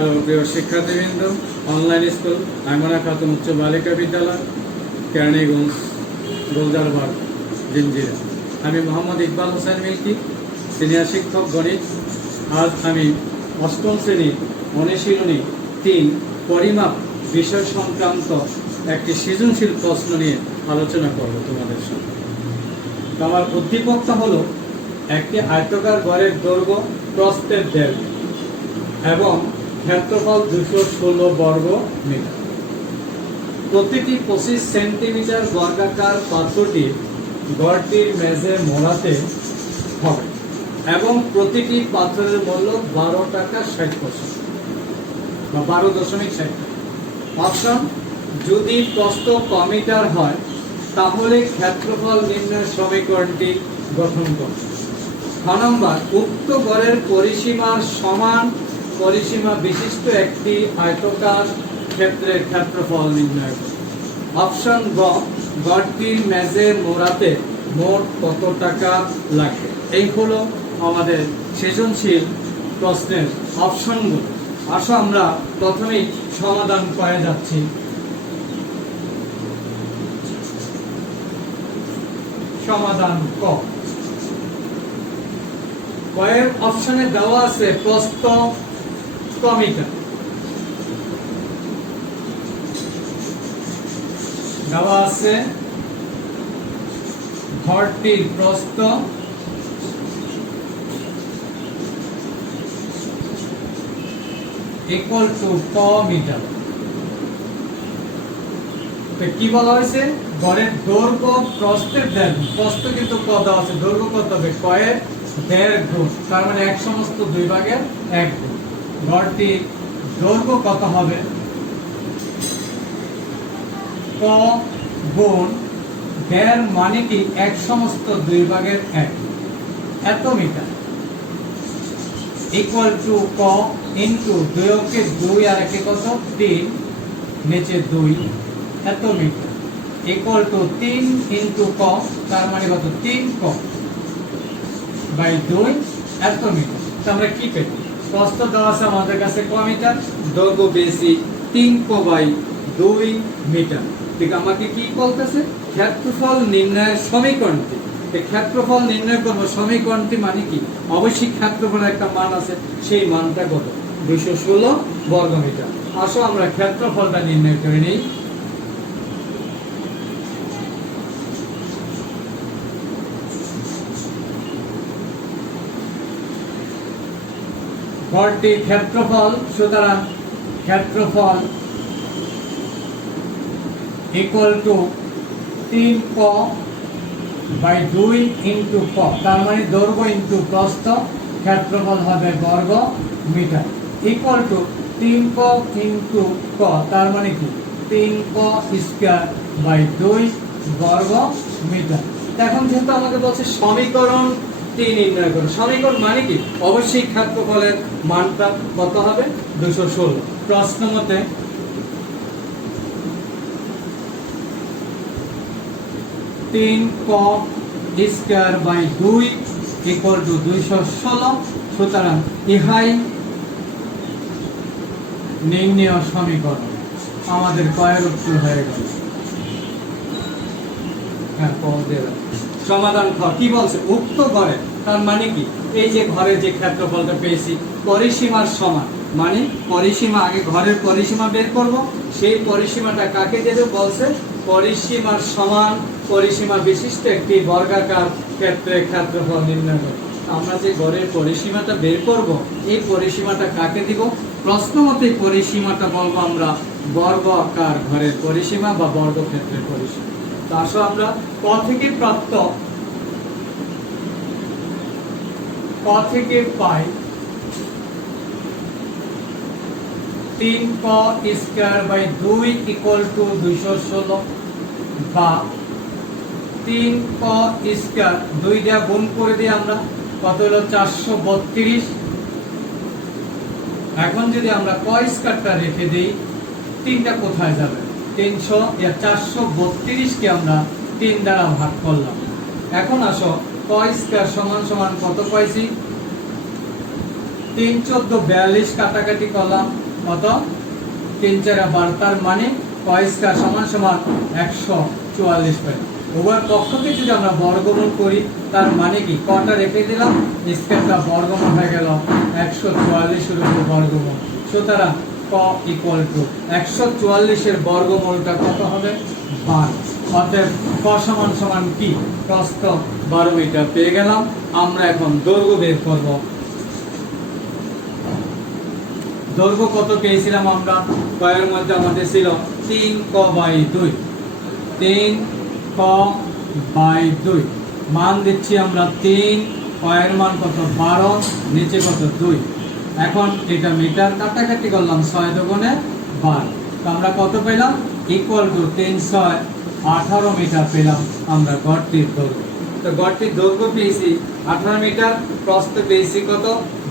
Hello প্রিয় শিক্ষার্থীবৃন্দ, online school আইমনা Khatun উচ্চ বালিকা বিদ্যালয়, কেরানীগঞ্জ, গোলজারবাগ, জিঞ্জিরা। আমি মোহাম্মদ ইকবাল হোসেন মিল্কি, সিনিয়র শিক্ষক গণিত। আজ আমি অষ্টম শ্রেণীর অনুশীলনী 3 পরিমাপ বিষয় সংক্রান্ত একটি সৃজনশীল প্রশ্ন নিয়ে আলোচনা করব তোমাদের সাথে। আমার উদ্দীপকটা হলো একটি আয়তাকার ঘরের দৈর্ঘ্য প্রস্থের 1.5 এবং ক্ষেত্রফল 216 বর্গ মিটার। প্রতিটি 25 সেন্টিমিটার বর্গাকার পাত্রটি ঘরটির মেঝে মোড়াতে হবে এবং প্রতিটি পাত্রের মূল্য 12 টাকা 60 পয়সা বা 12.60 টাকা। অপশন: যদি প্রস্থ মিটার হয় তাহলে ক্ষেত্রফল নির্ণয়ের সমীকরণটি গঠন করুন। খ নম্বর, উক্ত ঘরের পরিসীমার সমান পরিসীমা বিশিষ্ট একটি আয়তাকার ক্ষেত্রের ক্ষেত্রফল নির্ণয় করুন। অপশন গ, ঘরটির মেঝে মোড়াতে মোট কত টাকা লাগবে। এই হলো আমাদের সৃজনশীল প্রশ্নের অপশনগুলো। আসো আমরা প্রথমেই সমাধান করে যাচ্ছি। সমাধান ক। কয়ের অপশনে দেওয়া আছে প্রস্থ মিটার, দেওয়া আছে ঘরটির প্রস্থ ইকুয়াল টু মিটার। তো কি বলা হয়েছে? ঘরের দৈর্ঘ্য প্রস্থের 1.5, প্রস্থ কিন্তু কত আছে, দৈর্ঘ্য কত হবে? কয়ের 1.5 গুণ, তার মানে 1 সমস্ত 2 ভাগের 1 গুণ। ঘরটির দৈর্ঘ্য কত হবে? ক গুণ 1.5 মানে কি 1 সমস্ত 2 ভাগের 1, এত মিটার। ইকুয়াল টু ক ইনটু 2 কে 2 আর একে কত 3, নিচে 2, এত মিটার। ইকুয়াল টু 3 ইনটু ক, তার মানে কত? 3 ক বাই 2, এত মিটার। তো আমরা কি পেলাম? প্রস্থ দেওয়া আছে আমাদের কাছে ক মিটার, দৈর্ঘ্য পেয়েছি 3 ক বাই 2 মিটার। ঠিক আমাকে কি বলতেছে? ক্ষেত্রফল নির্ণয়ের সমীকরণটি। এই ক্ষেত্রফল নির্ণয় করব, সমীকরণটি মানে কি? অবশ্যই ক্ষেত্রফলের একটা মান আছে, সেই মানটা কত? 216 বর্গ মিটার। আসো আমরা ক্ষেত্রফলটা নির্ণয় করে নিই। ঘরটির ক্ষেত্রফল, সুতরাং ক্ষেত্রফল ইকুয়াল টু 3 ক বাই 2 ইন্টু ক, তার মানে দৈর্ঘ্য ইন্টু প্রস্থ, ক্ষেত্রফল হবে বর্গ মিটার। ইকুয়াল টু 3 ক ইন্টু ক, তার মানে কি 3 ক স্কয়ার বাই 2 বর্গ মিটার। এখন যেহেতু আমাকে বলছে সমীকরণ নির্ণয় করো, সমীকরণ মানে কি? অবশ্যই ক্ষেত্রফলের মানটা কত হবে? 216। প্রশ্ন মতে 3 ক স্কয়ার বাই 2 ইকুয়াল টু 216। সুতরাং ইহাই নির্ণয় সমীকরণ। আমাদের কয়ের উত্তর হয়ে গেল। হ্যাঁ, সমাধান খ। কি বলছে? উক্ত ঘরে, তার মানে কি? এই যে ঘরের যে ক্ষেত্রফলটা পেয়েছি পরিসীমার সমান, মানে পরিসীমা, আগে ঘরের পরিসীমা বের করব, সেই পরিসীমাটা কাকে দেবে? বলছে পরিসীমার সমান পরিসীমা বিশিষ্ট একটি বর্গাকার ক্ষেত্রের ক্ষেত্রফল নির্ণয় করো। আমরা যে ঘরের পরিসীমাটা বের করব, এই পরিসীমাটা কাকে দিব? প্রশ্ন মতে পরিসীমাটা বলবো আমরা বর্গাকার ঘরের পরিসীমা বা বর্গক্ষেত্রের পরিসীমা। তো আসো আমরা ক থেকে প্রাপ্ত, ক থেকে পাই 3 ক স্কয়ার বাই 2 ইকুয়াল টু 216 বা 3 ক স্কয়ার 2 দিয়ে গুণ করে দিই আমরা, কত হলো? 432। এখন যদি আমরা ক স্কয়ারটা রেখে দিই, 3টা কোথায় যাবে? 432 কে আমরা 3 দ্বারা ভাগ করলাম। এখন আসো ক স্কয়ার সমান সমান কত পাইছি? 3 14 42 কাটাকাটি করলাম, কত 3 4 12, তার মানে ক স্কয়ার সমান সমান 144 পাই। উভয় পক্ষকে যদি আমরা বর্গমূল করি তার মানে কি কটা রেখে দিলাম, স্কয়ারটা বর্গমূল হয়ে গেল 144 এর উপর বর্গমূল। সুতরাং ক ইকুয়াল টু 144 এর বর্গমূলটা কত হবে 12। অতএব ক সমান সমান কি প্রস্থ 12 মিটার পেয়ে গেলাম। আমরা এখন দৈর্ঘ্য বের করব। দৈর্ঘ্য কত পেয়েছিলাম আমরা, কয়ের মধ্যে আমাদের ছিল 3 ক বাই 2, 3 ক বাই 2 মান দিচ্ছি আমরা 3, কয়ের মান কত 12, নিচে কত 2। এখন এটা মিটার কাটাকাটি করলাম 6 দুগুণে 12, তো আমরা কত পেলাম ইকুয়াল টু 3 6 18 মিটার পেলাম আমরা গড়টির দৈর্ঘ্য। তো গড়টির দৈর্ঘ্য পেয়েছি 18 মিটার, প্রস্থ পেয়েছি কত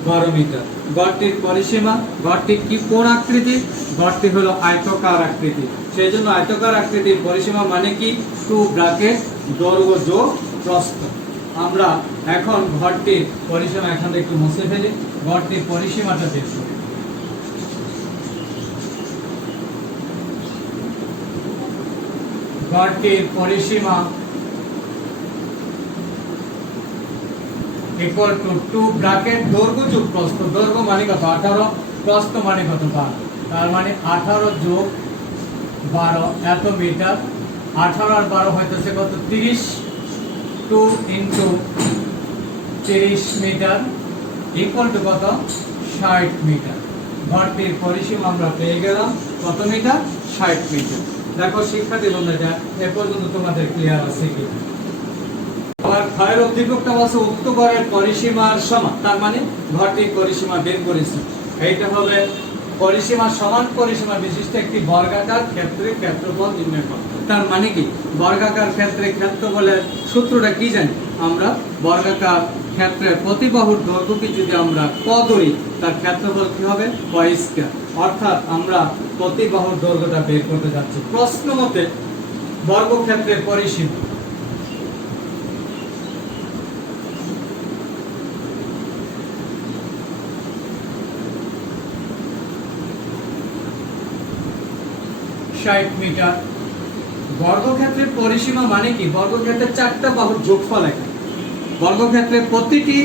12 মিটার। গড়টির পরিসীমা, গড়টি কি কোন আকৃতি, গড়টি হলো আয়তাকার আকৃতি, সেই জন্য আয়তাকার আকৃতির পরিসীমা মানে কি 2 ব্র্যাকেট দৈর্ঘ্য যোগ প্রস্থ। আমরা এখন গড়টির পরিসীমা এখান থেকে একটু মুছে ফেলি, গড়টির পরিসীমাটা বের করি। গড়টির পরিসীমা ইকুয়াল টু 2 ব্র্যাকেট দৈর্ঘ্য যোগ প্রস্থ। দৈর্ঘ্য মানে কত 18, প্রস্থ মানে কত 12, তার মানে 18 যোগ 12 এত মিটার। 18 আর 12 হইতেছে কত 30, 2 ইনটু 30 মিটার ইকুয়াল টু কত 60 মিটার। গড়টির পরিসীমা আমরা পেয়ে গেলাম কত মিটার 60 মিটার। দেখো শিক্ষার্থী বন্ধুরা এ পর্যন্ত তোমাদের ক্লিয়ার আছে কি? আর ক্ষয়ের উদ্দীপকটা বলছে উক্ত গড়ের পরিসীমার সমান, তার মানে গড়টির পরিসীমা বের করেছি। এইটা হবে পরিসীমা সমান পরিসীমা বিশিষ্ট একটি বর্গাকার ক্ষেত্রের ক্ষেত্রফল নির্ণয় করা। তার মানে কি বর্গাকার ক্ষেত্রে ক্ষেত্রফলের সূত্রটা কি জানি আমরা, বর্গাকার ক্ষেত্রের প্রতি বাহুর দৈর্ঘ্যকে যদি আমরা ক ধরি তার ক্ষেত্রফল কি হবে ক স্কয়ার। অর্থাৎ আমরা প্রতি বাহুর দৈর্ঘ্যটা বের করতে যাচ্ছি। প্রশ্ন মতে বর্গক্ষেত্রের পরিসীমা মিটার। বর্গক্ষেত্রের পরিসীমা মানে কি বর্গক্ষেত্রের 4টা বাহুর যোগফল। এখানে বর্গক্ষেত্রের প্রতিটি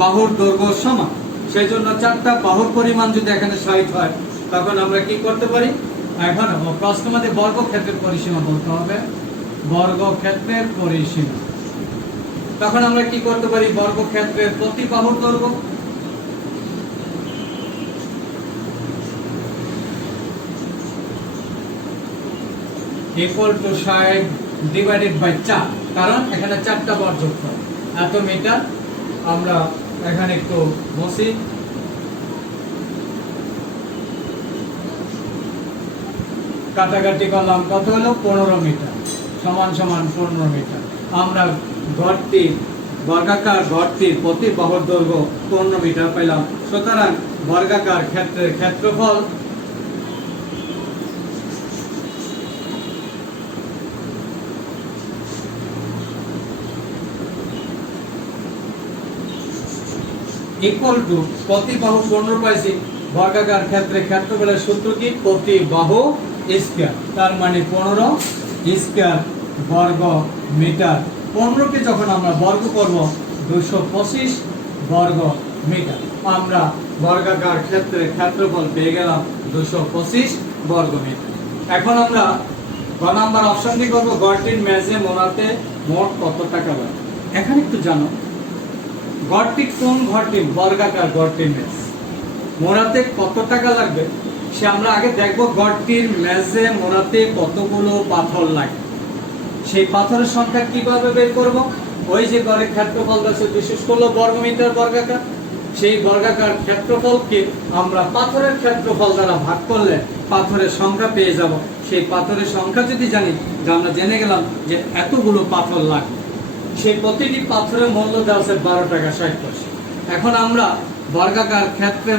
বাহুর দৈর্ঘ্য সমান, সেই জন্য 4টা বাহুর পরিমাণ যদি এখানে 60 হয় তখন আমরা কি করতে পারি, এখন প্রশ্ন মতে বর্গক্ষেত্রের পরিসীমা বলতে হবে, বর্গক্ষেত্রের পরিসীমা। তখন আমরা কি করতে পারি, বর্গক্ষেত্রের প্রতি বাহুর দৈর্ঘ্য ইকুয়াল টু 60 ডিভাইডেড বাই 4, কারণ এখানে 4টা বাহুর যোগফল এত মিটার। আমরা এখানে একটু বসি, কাটাকাটি করলাম কত হলো 15 মিটার সমান সমান 15 মিটার। আমরা গড়টি বর্গাকার গড়টির প্রতি বাহুর দৈর্ঘ্য 15 মিটার পেলাম। সুতরাং বর্গাকার ক্ষেত্রের ক্ষেত্রফল ইকুয়াল টু প্রতি বাহু 15 পাইছি, বর্গাকার ক্ষেত্রে ক্ষেত্রফলের সূত্র কি প্রতি বাহু স্কয়ার, তার মানে 15 স্কয়ার বর্গ মিটার। 15 কে যখন আমরা বর্গ করব 225 বর্গ মিটার। আমরা বর্গাকার ক্ষেত্রে ক্ষেত্রফল পেয়ে গেলাম 225 বর্গ মিটার। এখন আমরা গ নাম্বার অপশনটি করব, গড়টির মেঝে মোড়াতে মোট কত টাকা লাগে। এখানে একটু জানো গড়টি কোন ঘরটি, বর্গাকার গড়টির মেঝে মোড়াতে কত টাকা লাগবে সে আমরা আগে দেখব। গড়টির মেঝে মোড়াতে কতগুলো পাথর লাগে, সেই পাথরের সংখ্যা কিভাবে বের করব, ওই যে গড়ের ক্ষেত্রফল আছে 216 বর্গ মিটার বর্গাকার, সেই বর্গাকার ক্ষেত্রফলকে আমরা পাথরের ক্ষেত্রফল দ্বারা ভাগ করলে পাথরের সংখ্যা পেয়ে যাব। সেই পাথরের সংখ্যা যদি জানি, যে আমরা জেনে গেলাম যে এতগুলো পাথর লাগবে, সেই প্রতিটি পাথরের মূল্য দেওয়া আছে 12 টাকা 60 পয়সা। এখন আমরা বর্গাকার ক্ষেত্রে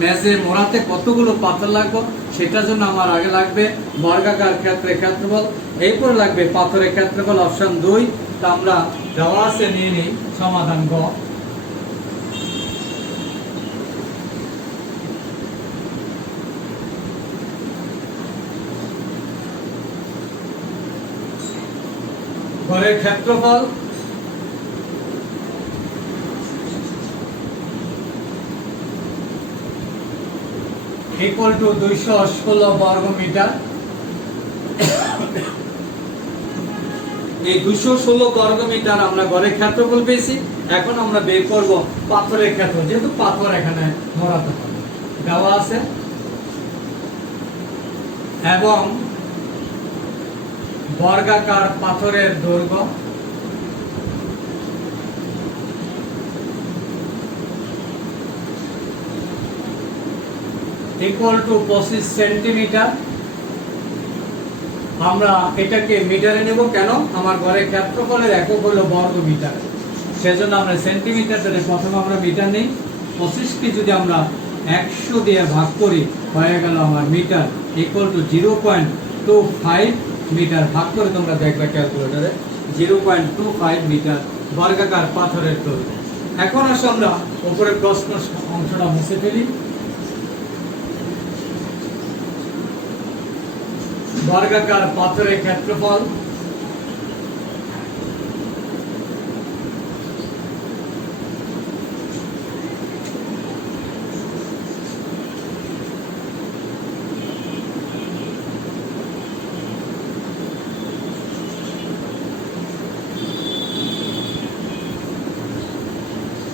মেঝে মোড়াতে কতগুলো পাথর লাগবে সেটার জন্য আমার আগে লাগবে বর্গাকার ক্ষেত্রে ক্ষেত্রফল, এরপর লাগবে পাথরের ক্ষেত্রফল অপশন 2। তা আমরা দেওয়া আছে নিয়ে নিই সমাধান গ। ঘরের ক্ষেত্রফল ইকুয়াল টু 216 বর্গ মিটার। এই 216 বর্গ মিটার আমরা ঘরের ক্ষেত্রফল পেয়েছি। এখন আমরা বের করব পাথরের ক্ষেত্রফল, যেহেতু পাথর এখানে মোড়াতে হবে দেওয়া আছে, এবং বর্গাকার পাথরের দৈর্ঘ্য ইকুয়াল টু 25 সেন্টিমিটার। আমরা এটাকে মিটারে নেব, কেন? আমার ঘরের ক্ষেত্রফলের একক হলো বর্গ মিটার, সেজন্য আমরা সেন্টিমিটার ধরে প্রথমে আমরা মিটার নেই। 25 কে যদি আমরা 100 দিয়ে ভাগ করি হয়ে গেল আমার মিটার ইকুয়াল টু 0.25 মিটার। ভাগ করে তোমরা দেখবে ক্যালকুলেটরে 0.25 মিটার বর্গাকার পাথরের দৈর্ঘ্য। এখন আসো আমরা উপরের প্রশ্ন অংশটা মুছে ফেলি। বর্গাকার পাথরের ক্ষেত্রফল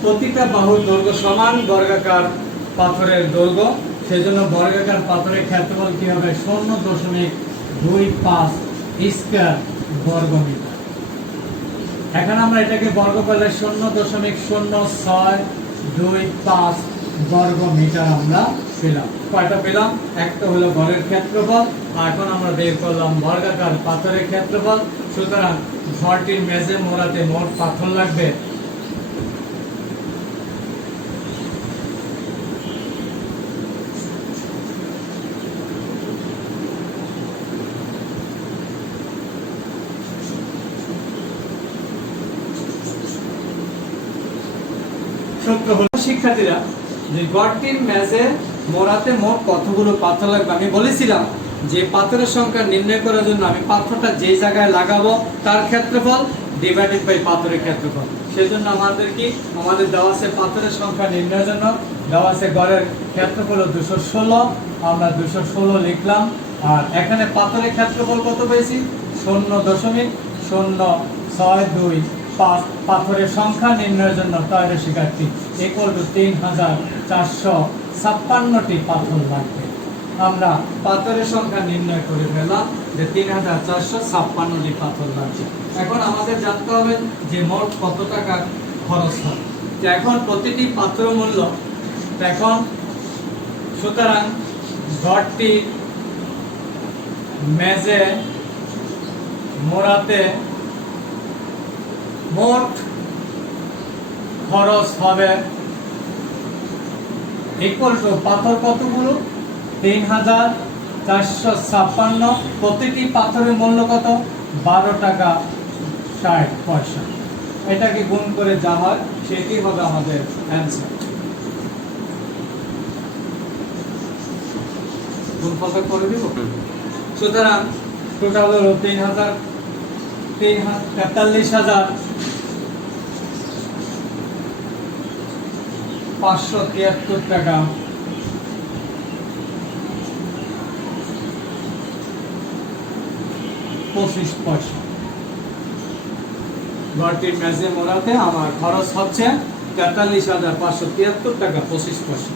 প্রতিটা বাহুর দৈর্ঘ্য সমান বর্গাকার পাথরের দৈর্ঘ্য, সেজন্য বর্গাকার পাথরের ক্ষেত্রফল কি হবে? 0.25 স্কয়ার বর্গ মিটার। এখন আমরা এটাকে বর্গ করলে 0.0625 বর্গ মিটার আমরা পেলাম। কয়টা পেলাম? একটা হলো ঘরের ক্ষেত্রফল, আর এখন আমরা বের করলাম বর্গাকার পাথরের ক্ষেত্রফল। সুতরাং ঘরটির মেঝে মোড়াতে মোট পাথর লাগবে সূত্র হলো শিক্ষার্থীরা যে ঘরটির মেঝে মোড়াতে মোট কতগুলো পাথর লাগবে। আমি বলেছিলাম যে পাথরের সংখ্যা নির্ণয় করার জন্য আমি পাথরটা যেই জায়গায় লাগাবো তার ক্ষেত্রফল ডিভাইডেড বাই পাথরের ক্ষেত্রফল। সেজন্য আমাদের দেওয়া আছে পাথরের সংখ্যা নির্ণয়ের জন্য দেওয়া আছে ঘরের ক্ষেত্রফল 216, আমরা 216 লিখলাম। আর এখানে পাথরের ক্ষেত্রফল কত পেয়েছি? 0.0625। পাথরের সংখ্যা নির্ণয়ের জন্য তৈরি শিক্ষার্থী ইকুয়াল টু 3456টি পাথর লাগবে। আমরা পাথরের সংখ্যা নির্ণয় করে ফেললাম যে 3456টি পাথর লাগবে। এখন আমাদের জানতে হবে যে মোট কত টাকা খরচ হবে। এখন প্রতিটি পাত্র মূল্য এখন, সুতরাং ঘরটি মেঝে মোড়াতে মোট খরচ হবে ইকুয়াল টু পাথর কতগুলো? 3456। প্রতিটি পাথরের মূল্য কত? 12 টাকা 60 পয়সা। এটাকে গুণ করে যা হয় সেটি হবে আমাদের অ্যান্সার। গুণফলটা করে দিব। সুতরাং টোটাল হলো 43,573 টাকা 25 পয়সা। ঘরটির মেঝে মোড়াতে আমার খরচ হচ্ছে 43,573 টাকা 25 পয়সা।